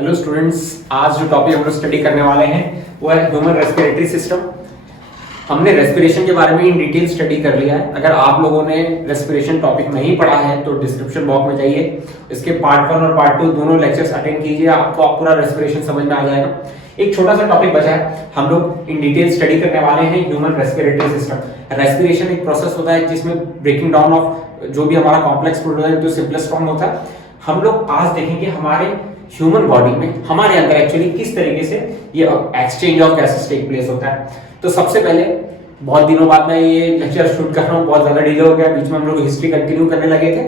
Hello students, आज जो topic हम लोग स्टडी करने वाले हैं वो है ह्यूमन रेस्पिरेटरी सिस्टम। हमने रेस्पिरेशन के बारे में इन डिटेल स्टडी कर लिया है। अगर आप लोगों ने रेस्पिरेशन टॉपिक नहीं पढ़ा है तो डिस्क्रिप्शन बॉक्स में जाइए, इसके पार्ट 1 और पार्ट 2 दोनों लेक्चर्स अटेंड कीजिए, आपको पूरा रेस्पिरेशन समझ में आ जाएगा। एक छोटा सा टॉपिक बचा है, हम लोग इन डिटेल स्टडी करने वाले हैं ह्यूमन रेस्पिरेटरी सिस्टम। रेस्पिरेशन एक प्रोसेस होता है जिसमें ब्रेकिंग डाउन ऑफ जो भी हमारा कॉम्प्लेक्स प्रोडक्ट है, जो सिंपलेस्ट फॉर्म होता है। हम लोग आज देखेंगे हमारे ह्यूमन बॉडी में, हमारे अंदर एक्चुअली किस तरीके से ये exchange of gases take place होता है। तो सबसे पहले बहुत दिनों बाद मैं ये लेक्चर शूट कर रहा हूँ, बहुत ज्यादा डिले हो गया, बीच में हम लोग हिस्ट्री कंटिन्यू करने लगे थे।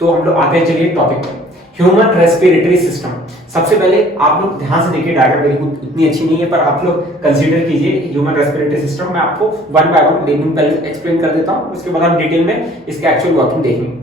तो हम लोग आते हैं चलिए टॉपिक पे, ह्यूमन रेस्पिरेटरी सिस्टम। सबसे पहले आप लोग ध्यान से देखिए, डायग्राम मेरी उतनी अच्छी नहीं है पर आप लोग कंसीडर कीजिए ह्यूमन रेस्पिरेटरी सिस्टम। मैं आपको वन बाय वन लेकिन पहले एक्सप्लेन कर देता हूँ, उसके बाद हम डिटेल में इसका एक्चुअल वर्किंग देखेंगे।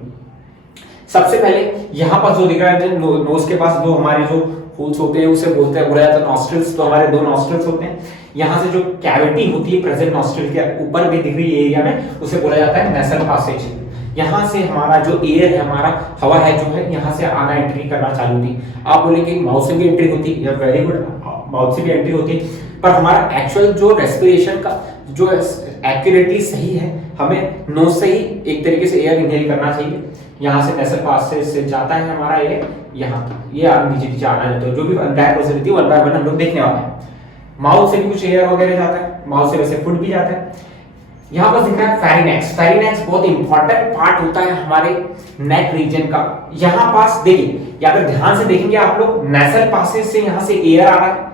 सबसे पहले यहाँ पर जो दिख रहा है, नोज के पास दो हमारे जो होल्स होते हैं उसे बोला जाता है नॉस्ट्रिल्स। तो हमारे दो नॉस्ट्रिल्स होते हैं, यहाँ से जो कैविटी होती है प्रेजेंट नॉस्ट्रिल के ऊपर भी दिख रही है एरिया में, उसे बोला जाता है नेसल पैसेज। यहाँ से हमारा जो एयर है, हमारा हवा है जो है, यहाँ से आना एंट्री करना चालू थी। आप बोलेंगे माउथ से भी एंट्री होती है, वेरी गुड, माउथ से भी एंट्री होती है, पर हमारा एक्चुअल जो रेस्पिरेशन का जो एक्यूरेटली सही है, हमें नोज से ही एक तरीके से एयर इनहेल करना चाहिए। यहाँ से नेसल पैसेज से जाता है हमारा एयर, यहाँ ये नीचे नीचे आना है। तो जो भी एंटायर प्रोसेस होती है वन बाय वन हम लोग देखने वाले हैं। माउथ से भी कुछ एयर वगैरह जाता है, माउथ से वैसे फूड भी जाता है। यहाँ पर दिख रहा है फेरिनेक्स। फेरिनेक्स बहुत इंपॉर्टेंट पार्ट होता है हमारे नेक रीजन का। यहाँ पास देखिए, या फिर ध्यान से देखेंगे आप लोग, नेसल पैसेज से यहाँ से एयर आ रहा है,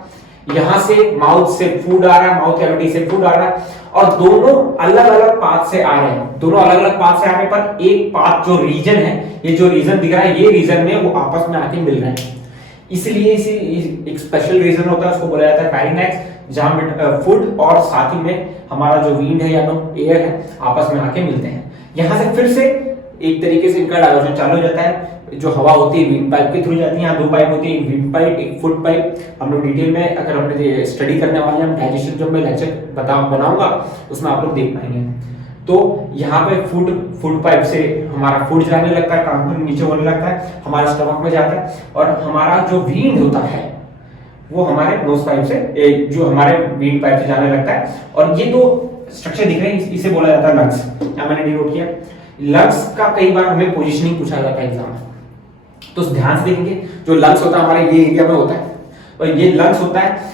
यहाँ से माउथ से फूड आ रहा है, माउथ कैविटी से फूड आ रहा है, और दोनों अलग अलग पाथ से आ रहे हैं। दोनों अलग अलग पाथ से आ रहे हैं, पर एक पाथ जो रीजन है, ये जो रीजन दिख रहा है, ये रीजन में वो आपस में आके मिल रहे हैं। इसलिए इसी एक स्पेशल रीजन होता है, उसको बोला जाता है फेरिनेक्स, जहां फूड और साथ ही में हमारा जो विंड है या तो एयर है आपस में आके मिलते हैं। यहाँ से फिर से एक तरीके से इनका डाइवर्जन चालू हो जाता है। जो हवा होती है विंड पाइप के थ्रू जाती है, यहाँ दो पाइप होती है, एक विंड पाइप एक फुट पाइप। हम लोग डिटेल में अगर हमने स्टडी करने वाले हैं, हम डाइजेशन जब मैं लेक्चर बनाऊंगा उसमें आप लोग देख पाएंगे। तो यहाँ पे फूड पाइप से हमारा फूड जाने लगता है, ट्रांसपोर्ट नीचे होने लगता है, हमारे स्टमक में जाता है, और हमारा जो विंड होता है वो हमारे नोज पाइप से, जो हमारे विंड पाइप से जाने लगता है। और ये दो स्ट्रक्चर दिख रहे हैं, इसे बोला जाता है लंग्स। यहाँ मैंने डिनोट किया। लंग्स का कई बार हमें पोजिशनिंग पूछा जाता है एग्जाम में, तो ध्यान से देखेंगे, जो लंग्स होता है हमारे ये एरिया में होता है, और ये लंग्स होता है,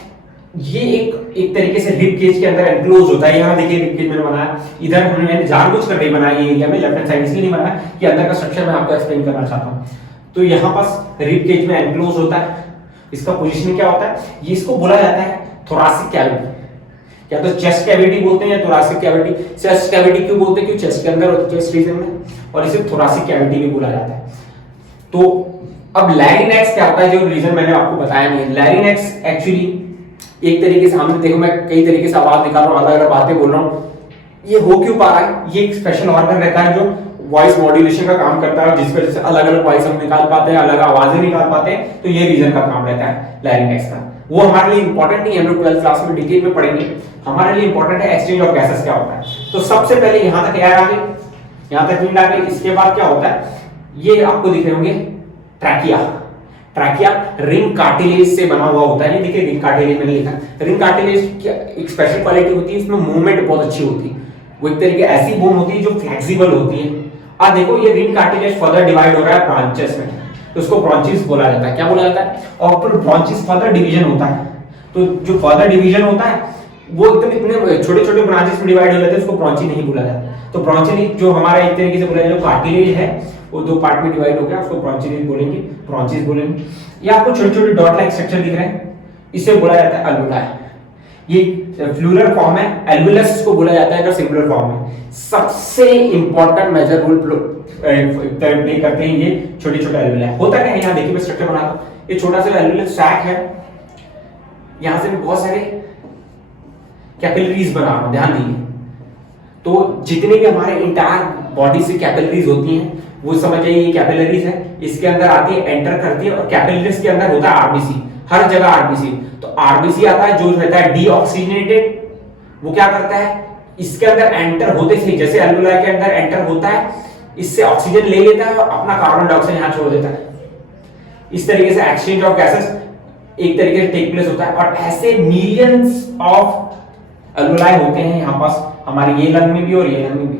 ये एक तरीके से रिब केज के अंदर एनक्लोज होता है। यहाँ देखिए रिब केज मैंने बनाया, इधर हमने जानबूझकर नहीं बनाया ये एरिया में, लेफ्ट हैंड साइड इसलिए नहीं बनाया कि अंदर का स्ट्रक्चर मैं आपको एक्सप्लेन करना चाहता हूँ। तो यहाँ पास रिब केज में एनक्लोज होता है, इसका पोजीशनिंग क्या होता है, ये इसको बोला जाता है थोरासिक कैविटी, या तो चेस्ट कैविटी बोलते हैं या थोरासिक कैविटी। चेस्ट कैविटी क्यों बोलते हैं, क्योंकि चेस्ट के अंदर होती है, चेस्ट रीजन में, और इसे थोरासिक कैविटी भी बोला जाता है। तो अब लैरिंगेक्स क्या होता है, जो रीजन मैंने आपको बताया नहीं। लैरिंगेक्स एक्चुअली एक तरीके से, हमने देखो मैं कई तरीके से आवाज निकाल रहा हूँ, अलग अलग बातें बोल रहा हूँ, ये हो क्यों पा रहा है, ये एक स्पेशल ऑर्गन रहता है जो वॉइस मॉड्यूलेशन का काम करता है, जिस वजह से अलग अलग वॉइस हम निकाल पाते हैं, अलग आवाजें निकाल पाते हैं। तो ये रीजन का काम रहता है लैरिंगेक्स का। वो हमारे लिए इंपॉर्टेंट नहीं है, हम लोग 12th क्लास में डिटेल में पढ़ेंगे। हमारे लिए इंपॉर्टेंट है एक्सचेंज ऑफ गैसेस क्या होता है। तो सबसे पहले यहाँ तक एयर आ गई, यहाँ तक विंड आ गई, इसके बाद क्या होता है, ये आपको दिख रहे होंगे ट्रैकिया। ट्रैकिया रिंग कार्टिलेज से बना हुआ होता है। ये देखिए रिंग कार्टिलेज मैंने लिखा। रिंग कार्टिलेज की एक स्पेशल क्वालिटी होती है, इसमें मूवमेंट बहुत अच्छी होती है। वो एक तरीके ऐसी बोन होती है जो फ्लेक्सिबल होती है। अब देखो ये रिंग कार्टिलेज फर्दर डिवाइड हो रहा है ब्रांचेस में, तो उसको ब्रांचेस बोला जाता है। क्या बोला जाता है, और फिर ब्रांचेस फर्दर डिवीजन होता है। तो जो फर्दर डिवीजन होता है वो एकदम इतने छोटे छोटे ब्रांचेस में डिवाइड हो जाते हैं, उसको ब्रांची नहीं बोला जाता। तो ब्रांची जो हमारा एक तरीके से बोला जाए, जो कार्टिलेज है वो दो पार्ट में डिवाइड हो गया, उसको ब्रांचेस बोलेंगे, ब्रांचेस बोलेंगे। ये आपको छोटे छोटे डॉट लाइक स्ट्रक्चर दिख रहे हैं, इसे बोला जाता है अल्वुलाई। ये फ्लूरल फॉर्म है, एल्वुलस इसको बोला जाता है अगर सिंगुलर फॉर्म में। सबसे इंपॉर्टेंट मेजर रोल प्ले करते हैं ये छोटे छोटे एल्वुलाई। होता क्या है, यहाँ देखिए मैं स्ट्रक्चर बनाता हूँ, ये छोटा सा एल्वुलस सैक है, यहाँ से बहुत सारे कैपिलरीज बना रहा हूं, ध्यान दीजिए। तो जितने भी हमारे इंटायर बॉडी से कैपिलरीज होती हैं वो समझ जाइए ये कैपिलरीज है, इसके अंदर आती है, एंटर करती है, और कैपिलरीज के अंदर होता है आरबीसी, हर जगह आरबीसी। तो आरबीसी आता है जो रहता है डीऑक्सीजनेटेड, वो क्या करता है, इसके अंदर एंटर होते ही, जैसे एल्वुलाई के अंदर एंटर होता है, इससे ऑक्सीजन ले लेता है और अपना कार्बन डाइऑक्साइड यहां छोड़ देता है। इस तरीके से एक्सचेंज ऑफ गैसेस एक तरीके से टेक प्लेस होता है, और ऐसे मिलियंस ऑफ एल्वुलाई होते हैं यहाँ पास हमारे ये लंग में भी और ये लंग में भी,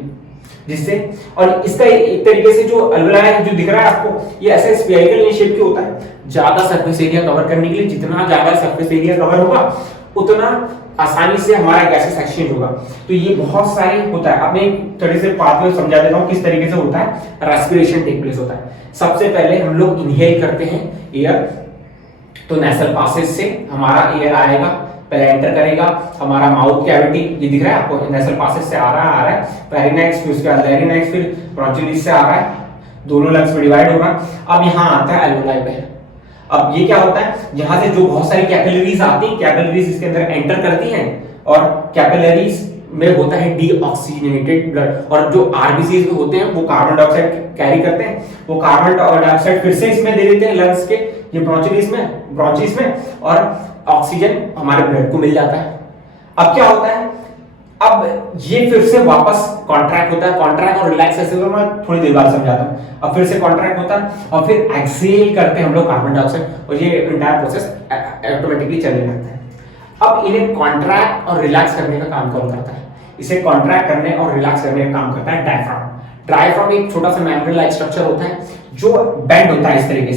जिससे और इसका एक तरीके से जो एल्वुलाई जो दिख रहा है आपको, ये ऐसे स्फेरिकल इन शेप के होता है। ज्यादा सरफेस एरिया कवर करने के लिए, जितना ज्यादा सरफेस एरिया कवर होगा उतना आसानी से हमारा गैसेस एक्सचेंज होगा। तो ये बहुत सारे होता है। अब मैं एक तरह से बात में समझा देता हूँ किस तरीके से होता है रेस्पिरेशन टेक प्लेस होता है। सबसे पहले हम लोग इनहेल करते हैं एयर, तो नेसल पासेज से हमारा एयर आएगा, पहले एंटर करेगा हमारा माउथ कैविटी, ये दिख रहा है आपको, नेसल पासेज से आ रहा है पेरिनेक्स, फिर उसके बाद लैरिंक्स, फिर ब्रोंचियलिस से आ रहा है, दोनों लंग्स में डिवाइड हो रहा है। अब यहाँ आता है एल्वुलाई पे। अब ये क्या होता है, यहाँ से जो बहुत सारी कैपिलरीज आती हैं, कैपिलरीज इसके अंदर एंटर करती हैं, और कैपिलरीज में होता है डीऑक्सीजनेटेड ब्लड, और जो आरबीसी होते हैं वो कार्बन डाइऑक्साइड कैरी करते हैं, वो कार्बन डाइऑक्साइड फिर से इसमें दे देते हैं लंग्स के ये ब्रोंचियलिस में, और ऑक्सीजन हमारे ब्लड को मिल जाता है। अब क्या होता है, अब ये फिर से वापस कॉन्ट्रैक्ट होता है, कॉन्ट्रैक्ट और रिलैक्स ऐसे मैं थोड़ी देर बाद समझाता हूँ। अब फिर से कॉन्ट्रैक्ट होता है और फिर एक्सेल करते हैं हम लोग कार्बन डाइऑक्साइड, और ये एंटायर प्रोसेस ऑटोमेटिकली चलने लगता है। अब इन्हें कॉन्ट्रैक्ट और रिलैक्स करने का काम कौन करता है? इसे कॉन्ट्रैक्ट करने और रिलैक्स करने का काम करता है डायफ्राम। डायफ्राम एक छोटा सा मेम्ब्रेन लाइक स्ट्रक्चर होता है जो बेंड होता है इस तरीके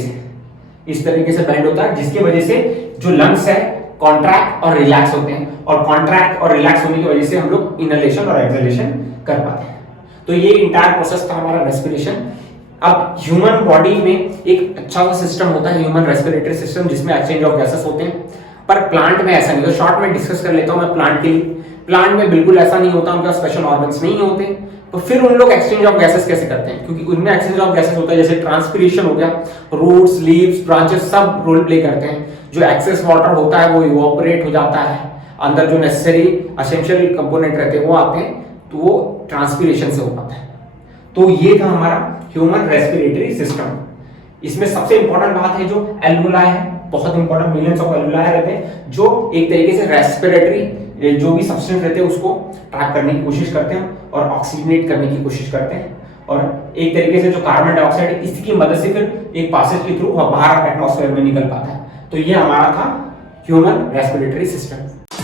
से बेंड होता है, जिसकी वजह से जो लंग्स है कॉन्ट्रैक्ट और रिलैक्स होते हैं, और कॉन्ट्रैक्ट और रिलैक्स होने की वजह से हम लोग इनहेलेशन और एक्सहेलेशन कर पाते हैं। तो ये इंटायर प्रोसेस था हमारा रेस्पिरेशन। अब ह्यूमन बॉडी में एक अच्छा सा सिस्टम होता है ह्यूमन रेस्पिरेटरी सिस्टम, जिसमें एक्सचेंज ऑफ गैसेस होते हैं, पर प्लांट में ऐसा नहीं। तो शॉर्ट में डिस्कस कर लेता हूं मैं प्लांट के लिए। प्लांट में बिल्कुल ऐसा नहीं होता, उनका स्पेशल ऑर्गन्स नहीं होते। तो फिर उन लोग एक्सचेंज ऑफ गैसेस कैसे करते हैं? क्योंकि उनमें एक्सचेंज ऑफ गैसेस होता है, जैसे ट्रांसपिरेशन हो गया, रूट्स, लीव्स, ब्रांचेस सब रोल प्ले करते हैं। जो एक्सेस वाटर होता है वो इवोपरेट हो जाता है, अंदर जो नेसेसरी एसेंशियल कंपोनेंट रहते हैं वो आते हैं, तो वो ट्रांसपिरेशन से हो पाता है। तो ये था हमारा ह्यूमन रेस्पिरेटरी सिस्टम। इसमें सबसे इंपॉर्टेंट बात है जो एल्वुलाई है, बहुत इंपॉर्टेंट, मिलियंस ऑफ एल्वुलाई रहते हैं जो एक तरीके से रेस्पिरेटरी जो भी सब्सटेंस रहते हैं उसको ट्रैप करने की कोशिश करते हैं और ऑक्सीजनेट करने की कोशिश करते हैं, और एक तरीके से जो कार्बन डाइऑक्साइड इसकी मदद से फिर एक पासेज के थ्रू बाहर एटमॉस्फेयर में निकल पाता है। तो ये हमारा था ह्यूमन रेस्पिरेटरी सिस्टम।